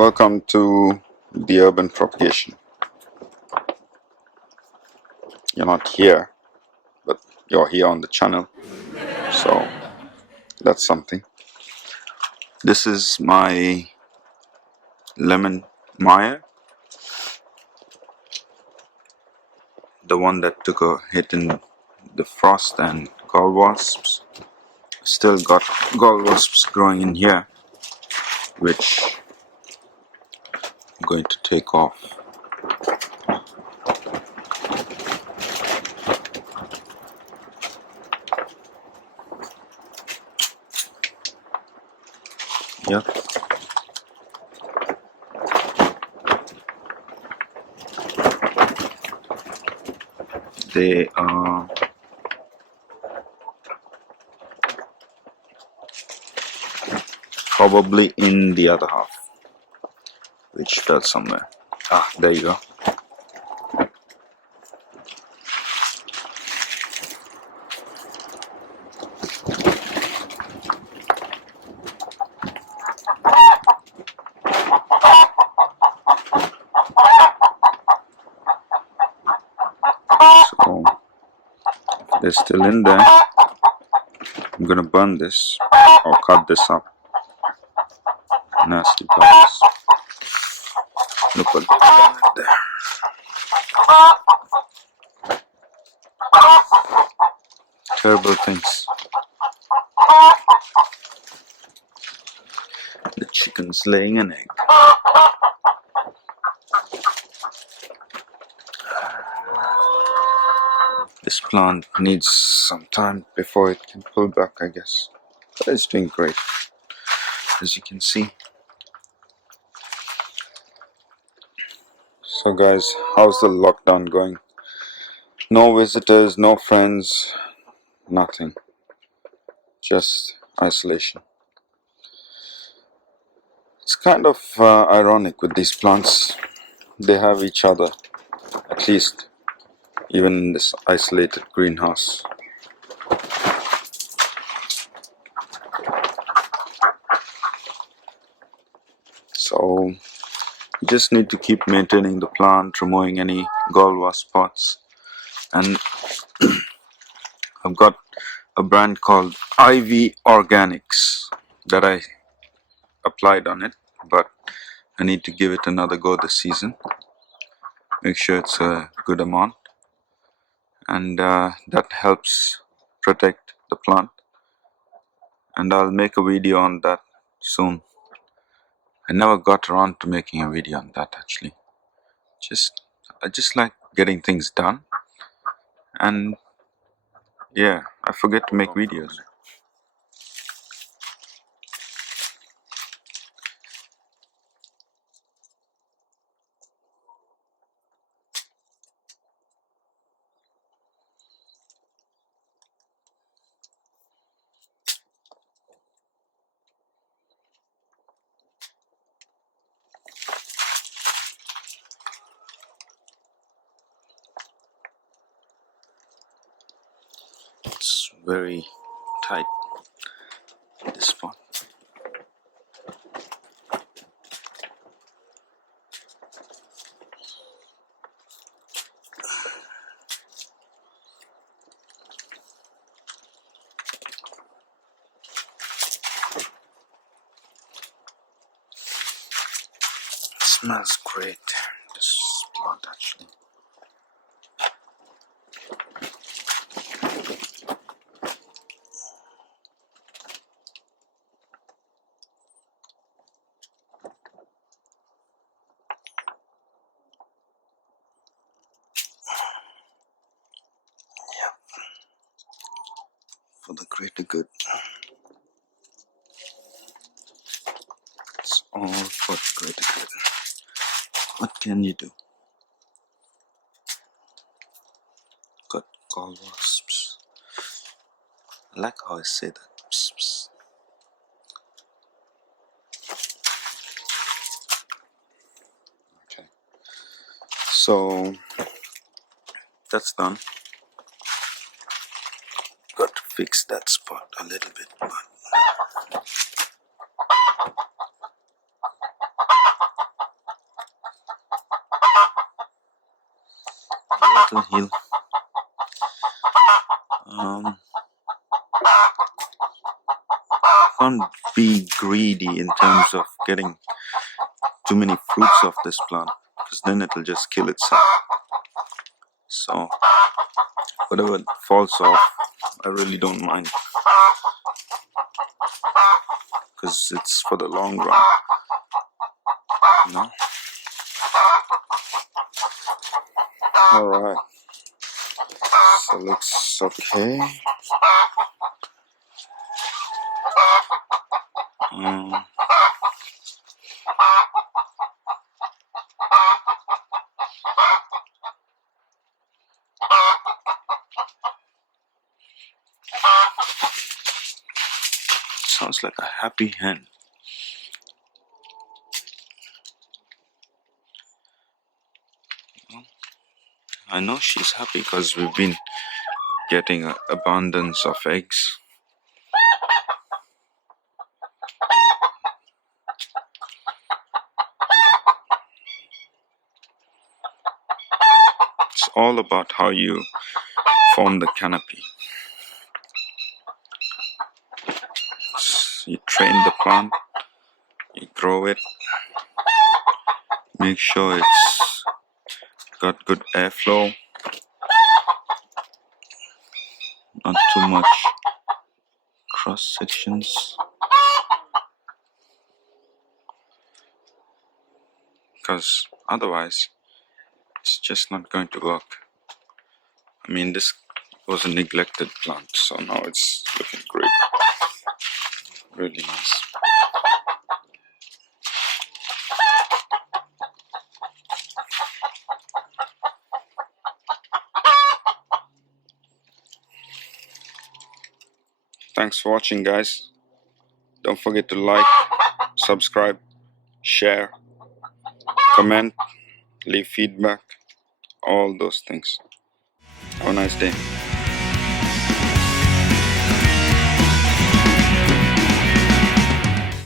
Welcome to the urban propagation. You're not here, but you're here on the channel, so that's something. This is my lemon Meyer, the one that took a hit in the frost and gall wasps. Still got gall wasps growing in here, which I'm going to take off. Yep. They are probably in the other half, which fell somewhere. Ah, there you go. So if they're still in there, I'm gonna burn this or cut this up. Nasty bugs. Look what they've done in there. Terrible things. The chicken's laying an egg. This plant needs some time before it can pull back, I guess. But it's doing great, as you can see. So guys, how's the lockdown going? No visitors, no friends, nothing. Just isolation. It's kind of ironic with these plants. They have each other, at least even in this isolated greenhouse. So you just need to keep maintaining the plant, removing any gall wasp spots. And I've got a brand called IV Organics that I applied on it, but I need to give it another go this season. Make sure it's a good amount, and that helps protect the plant. And I'll make a video on that soon. I never got around to making a video on that actually. I just like getting things done, and yeah, I forget to make videos. It's very tight, this spot. It smells great, this plant actually. For the greater good. It's all for the greater good. What can you do? Got gall wasps. I like how I say that. Psst, psst. Okay. So that's done. Got to fix that spot a little bit, but it'll heal. Can't be greedy in terms of getting too many fruits of this plant, because then it'll just kill itself. So whatever falls off, I really don't mind, because it's for the long run, you know. Alright, so looks okay. Sounds like a happy hen. I know she's happy because we've been getting an abundance of eggs. It's all about how you form the canopy. You train the plant, you grow it, make sure it's got good airflow, not too much cross sections, because otherwise it's just not going to work. I mean, this was a neglected plant, so now it's looking great. Really nice. Thanks for watching, guys. Don't forget to like, subscribe, share, comment, leave feedback, all those things. Have a nice day.